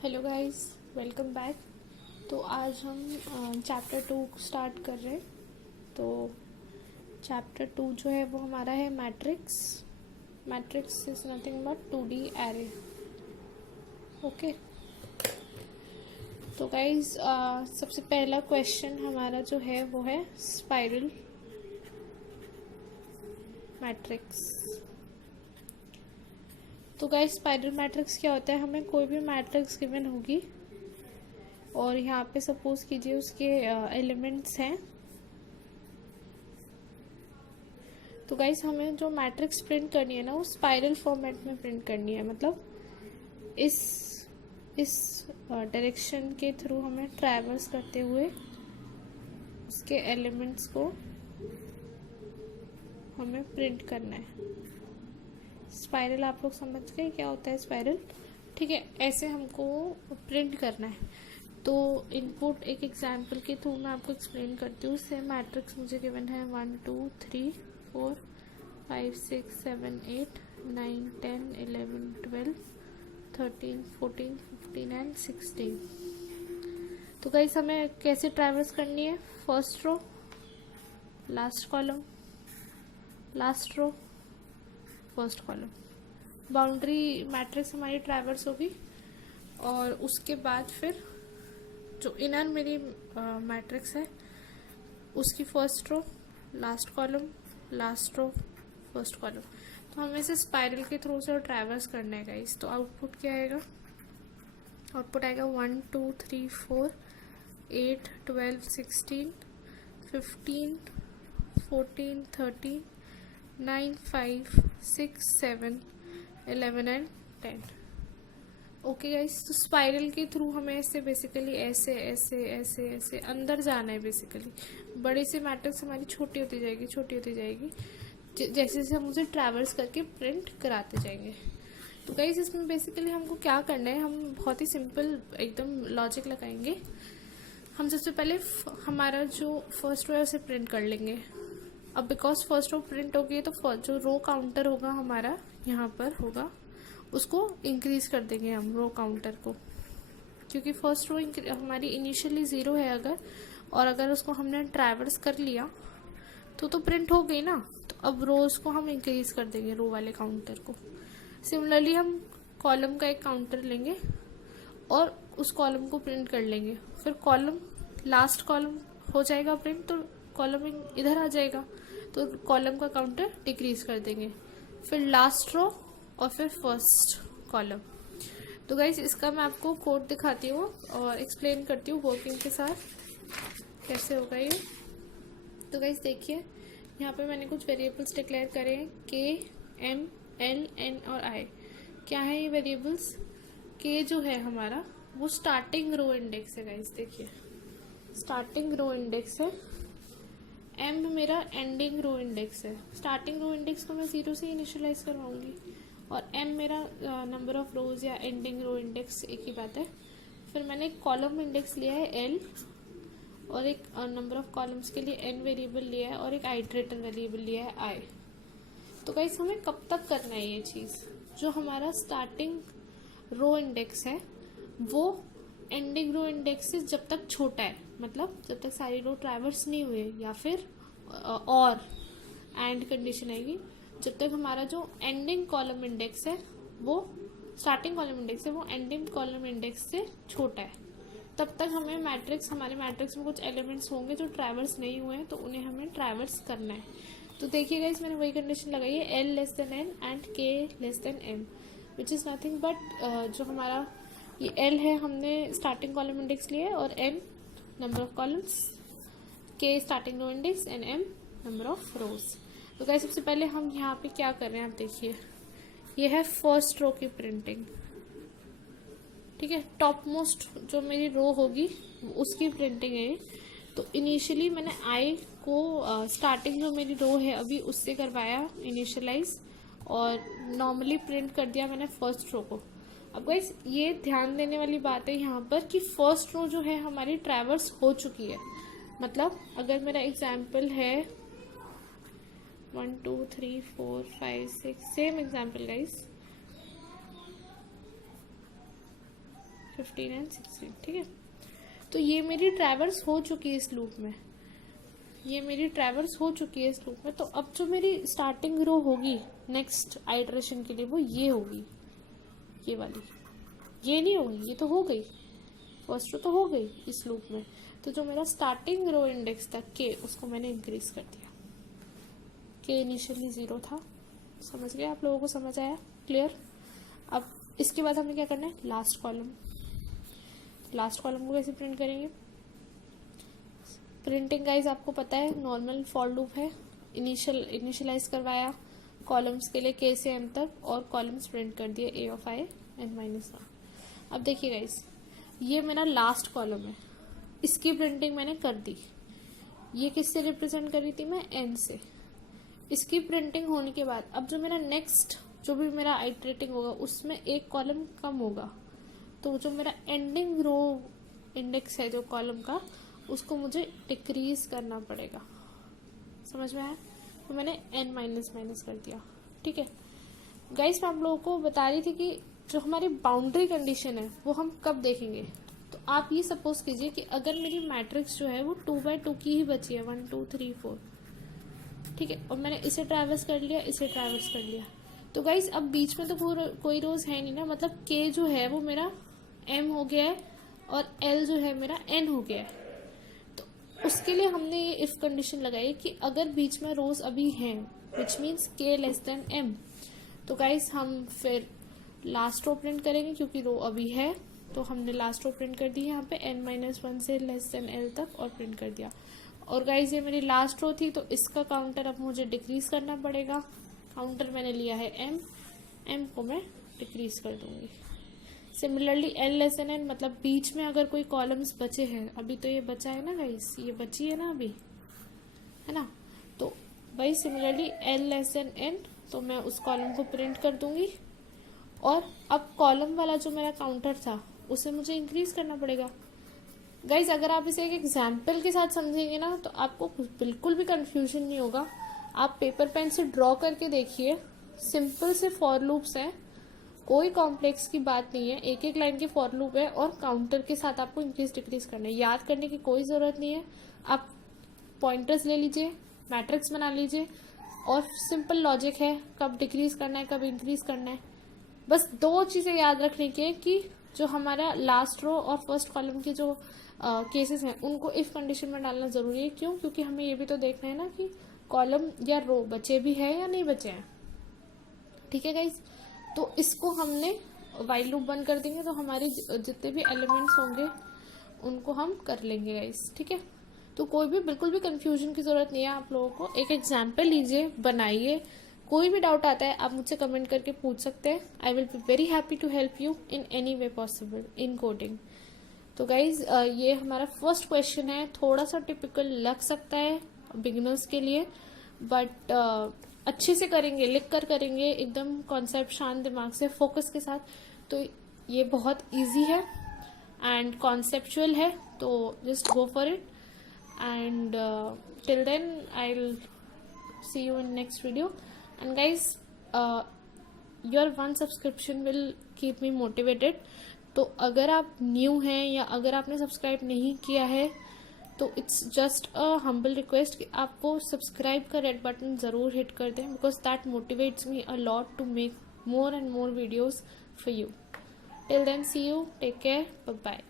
Hello guys, welcome back. तो आज हम चैप्टर 2 स्टार्ट कर रहे हैं। तो चैप्टर 2 जो है वो हमारा है matrix. Matrix is nothing but 2D array. Okay, तो गाइस सबसे पहला क्वेश्चन हमारा जो है वो है स्पाइरल मैट्रिक्स। तो गाइस स्पाइरल मैट्रिक्स क्या होता है? हमें कोई भी मैट्रिक्स गिवन होगी और यहाँ पे सपोज कीजिए उसके एलिमेंट्स हैं। तो गाइस हमें जो मैट्रिक्स प्रिंट करनी है ना, वो स्पाइरल फॉर्मेट में प्रिंट करनी है। मतलब इस डायरेक्शन के थ्रू हमें ट्रैवर्स करते हुए उसके एलिमेंट्स को हमें प्रिंट करना है। स्पाइरल आप लोग समझ गए क्या होता है स्पाइरल? ठीक है, ऐसे हमको प्रिंट करना है। तो इनपुट एक एग्जांपल के थ्रू मैं आपको एक्सप्लेन करती हूँ। सेम मैट्रिक्स मुझे गिवन है 1 2 3 4 5 6 7 8 9 10 11 12 13 14 15 एंड 16। तो गाइस हमें कैसे ट्रैवर्स करनी है? First row, last column, last row, first column. Boundary matrix हमारी ट्रैवर्स होगी और उसके बाद फिर जो इनर मेरी मैट्रिक्स है उसकी first row, last column, last row, first column. तो हमें इसे स्पाइरल के थ्रू से ट्रैवर्स करना है गाइस। तो आउटपुट क्या आएगा? आउटपुट आएगा 1 2 3 4 8 12 16 15 14 13 9 5 6 7 11 एंड 10। ओके गाइस, तो स्पाइरल के थ्रू हमें ऐसे बेसिकली ऐसे ऐसे ऐसे ऐसे अंदर जाना है। बेसिकली बड़ी सी मैट्रिक्स हमारी छोटी होती जाएगी, छोटी होती जाएगी, जैसे जैसे हम उसे ट्रैवर्स करके प्रिंट कराते जाएंगे। तो गाइस इसमें बेसिकली हमको क्या करना है, हम बहुत ही सिंपल एकदम लॉजिक लगाएंगे। हम सबसे पहले हमारा जो फर्स्ट रो है उसे प्रिंट कर लेंगे। अब बिकॉज फर्स्ट रो प्रिंट होगी तो जो रो काउंटर होगा हमारा यहाँ पर होगा, उसको इंक्रीज कर देंगे हम रो काउंटर को, क्योंकि फर्स्ट रो हमारी इनिशियली 0 है अगर, और अगर उसको हमने ट्रैवर्स कर लिया तो प्रिंट हो गई ना। तो अब रोज को हम इंक्रीज कर देंगे, रो वाले काउंटर को। सिमिलरली हम कॉलम का एक काउंटर लेंगे और उस कॉलम को प्रिंट कर लेंगे। फिर कॉलम, लास्ट कॉलम हो जाएगा प्रिंट तो कॉलम इधर आ जाएगा, तो कॉलम का काउंटर डिक्रीज कर देंगे। फिर लास्ट रो और फिर फर्स्ट कॉलम। तो गाइस इसका मैं आपको कोड दिखाती हूँ और एक्सप्लेन करती हूँ वर्किंग के साथ कैसे होगा ये। तो गाइस देखिए, यहाँ पे मैंने कुछ वेरिएबल्स डिक्लेयर करे हैं, के, एम, एल, एन और आई। क्या है ये वेरिएबल्स? के जो है हमारा वो स्टार्टिंग रो इंडेक्स है गाइस, देखिए स्टार्टिंग रो इंडेक्स है। एम मेरा एंडिंग रो इंडेक्स है। स्टार्टिंग रो इंडेक्स को मैं 0 से इनिशियलाइज करवाऊंगी और एम मेरा नंबर ऑफ रोज या एंडिंग रो इंडेक्स, एक ही बात है। फिर मैंने एक कॉलम इंडेक्स लिया है एल और एक नंबर ऑफ कॉलम्स के लिए एन वेरिएबल लिया है और एक आइटरेटर वेरिएबल लिया है आई। तो गाइस हमें कब तक करना है ये चीज़? जो हमारा स्टार्टिंग रो इंडेक्स है वो एंडिंग रो इंडेक्स से जब तक छोटा है, मतलब जब तक सारी रो ट्रैवर्स नहीं हुए, या फिर और एंड कंडीशन आएगी, जब तक हमारा जो एंडिंग कॉलम इंडेक्स है वो स्टार्टिंग कॉलम इंडेक्स है वो एंडिंग कॉलम इंडेक्स से छोटा है, तब तक हमें मैट्रिक्स, हमारे मैट्रिक्स में कुछ एलिमेंट्स होंगे जो ट्रैवर्स नहीं हुए हैं, तो उन्हें हमें ट्रैवर्स करना है। तो देखिएगा इस मैंने वही कंडीशन लगाई है, L less than N and K less than M, which is nothing but जो हमारा ये एल है हमने स्टार्टिंग कॉलम इंडेक्स लिया है और एन नंबर ऑफ कॉलम्स, के starting row index and M number of rows. तो गाइस सबसे पहले हम यहाँ पे क्या कर रहे हैं, आप देखिए ये है फर्स्ट रो की प्रिंटिंग। ठीक है, टॉप मोस्ट जो मेरी रो होगी उसकी प्रिंटिंग है। तो इनिशियली मैंने आई को स्टार्टिंग जो मेरी रो है अभी उससे करवाया इनिशियलाइज और नॉर्मली प्रिंट कर दिया मैंने फर्स्ट रो को। अब गाइस ये ध्यान देने वाली बात है यहाँ पर कि फर्स्ट रो जो है हमारी ट्रैवर्स हो चुकी है। मतलब अगर मेरा एग्जाम्पल है 1 2 3 4 5 6, सेम एग्जाम्पल गाइस 15 एंड 16, ठीक है। तो ये मेरी ट्रैवर्स हो चुकी है इस लूप में, ये मेरी ट्रैवर्स हो चुकी है इस लूप में। तो अब जो मेरी स्टार्टिंग रो होगी नेक्स्ट आइटरेशन के लिए वो ये होगी, ये वाली, ये नहीं होगी, ये तो हो गई, फर्स्ट रो तो हो गई इस लूप में। तो जो मेरा स्टार्टिंग रो इंडेक्स था के, उसको मैंने इंक्रीज कर दिया। के इनिशियली 0 था, समझ गए आप लोगों को, समझ आया, क्लियर। अब इसके बाद हमें क्या करना है, लास्ट कॉलम। लास्ट कॉलम को कैसे प्रिंट करेंगे, प्रिंटिंग गाइज आपको पता है नॉर्मल फॉर लूप है, इनिशियलाइज करवाया कॉलम्स के लिए के से एन तक, और कॉलम्स प्रिंट कर दिए ए ऑफ आई एन माइनस 1। अब देखिए गाइज, ये मेरा लास्ट कॉलम है, इसकी प्रिंटिंग मैंने कर दी। ये किससे रिप्रेजेंट कर रही थी मैं, एन से। इसकी प्रिंटिंग होने के बाद अब जो मेरा नेक्स्ट जो भी मेरा आइटरेटिंग होगा उसमें एक कॉलम कम होगा, तो जो मेरा एंडिंग रो इंडेक्स है जो कॉलम का, उसको मुझे डिक्रीज करना पड़ेगा, समझ में आया। तो मैंने n माइनस माइनस कर दिया, ठीक है। गाइस मैं आप लोगों को बता रही थी कि जो हमारी बाउंड्री कंडीशन है वो हम कब देखेंगे। तो आप ये सपोज कीजिए कि अगर मेरी मैट्रिक्स जो है वो 2x2 की ही बची है, 1 2 3 4, ठीक है, और मैंने इसे ट्रैवर्स कर लिया, इसे ट्रैवर्स कर लिया। तो गाइस अब बीच में तो कोई रोज है नहीं ना, मतलब k जो है वो मेरा m हो गया है और l जो है मेरा n हो गया है। उसके लिए हमने ये इफ कंडीशन लगाई कि अगर बीच में रोज अभी हैं, which means k less than m, तो गाइस हम फिर लास्ट रो प्रिंट करेंगे, क्योंकि रो अभी है तो हमने लास्ट रो प्रिंट कर दी यहाँ पे n माइनस 1 से लेस देन l तक, और प्रिंट कर दिया। और गाइस ये मेरी लास्ट रो थी, तो इसका काउंटर अब मुझे डिक्रीज करना पड़ेगा। काउंटर मैंने लिया है m को मैं डिक्रीज कर दूंगी। Similarly n less than n, मतलब बीच में अगर कोई कॉलम्स बचे हैं, अभी तो ये बचा है ना गाइस, ये बची है ना अभी, है ना। तो भाई similarly n less than n, तो मैं उस कॉलम को प्रिंट कर दूंगी। और अब कॉलम वाला जो मेरा काउंटर था उसे मुझे इंक्रीज करना पड़ेगा। गाइज अगर आप इसे एक एग्जाम्पल के साथ समझेंगे ना तो आपको बिल्कुल भी कंफ्यूजन नहीं होगा। आप पेपर पेन से ड्रॉ करके देखिए, सिंपल से फॉर लूप्स हैं, कोई कॉम्प्लेक्स की बात नहीं है, एक एक लाइन के फॉर लूप है और काउंटर के साथ आपको इंक्रीज डिक्रीज करना है। याद करने की कोई जरूरत नहीं है, आप पॉइंटर्स ले लीजिए, मैट्रिक्स बना लीजिए, और सिंपल लॉजिक है, कब डिक्रीज करना है कब इंक्रीज करना है। बस दो चीजें याद रखने की कि जो हमारा लास्ट रो और फर्स्ट कॉलम के जो केसेस हैं उनको इफ कंडीशन में डालना जरूरी है। क्यों? क्योंकि हमें ये भी तो देखना है ना कि कॉलम या रो बचे भी है या नहीं बचे हैं। ठीक है गाइज, तो इसको हमने वाइल लूप बंद कर देंगे तो हमारे जितने भी एलिमेंट्स होंगे उनको हम कर लेंगे गाइज। ठीक है, तो कोई भी बिल्कुल भी कंफ्यूजन की जरूरत नहीं है। आप लोगों को एक एग्जाम्पल लीजिए, बनाइए, कोई भी डाउट आता है आप मुझसे कमेंट करके पूछ सकते हैं। I will be very happy to help you in any way possible in coding. तो गाइज ये हमारा फर्स्ट क्वेश्चन है, थोड़ा सा टिपिकल लग सकता है बिगिनर्स के लिए, बट अच्छे से करेंगे, लिख कर करेंगे, एकदम कॉन्सेप्ट शांत दिमाग से फोकस के साथ, तो ये बहुत इजी है एंड कॉन्सेप्चुअल है। तो just go for it and till then I'll see you in next video. And guys, your one subscription will keep me motivated. तो अगर आप न्यू हैं या अगर आपने सब्सक्राइब नहीं किया है तो it's just a humble request कि आप वो सब्सक्राइब का रेड बटन ज़रूर हिट कर दें, because that motivates me a lot to make more and more videos for you. Till then, see you, take care, bye bye.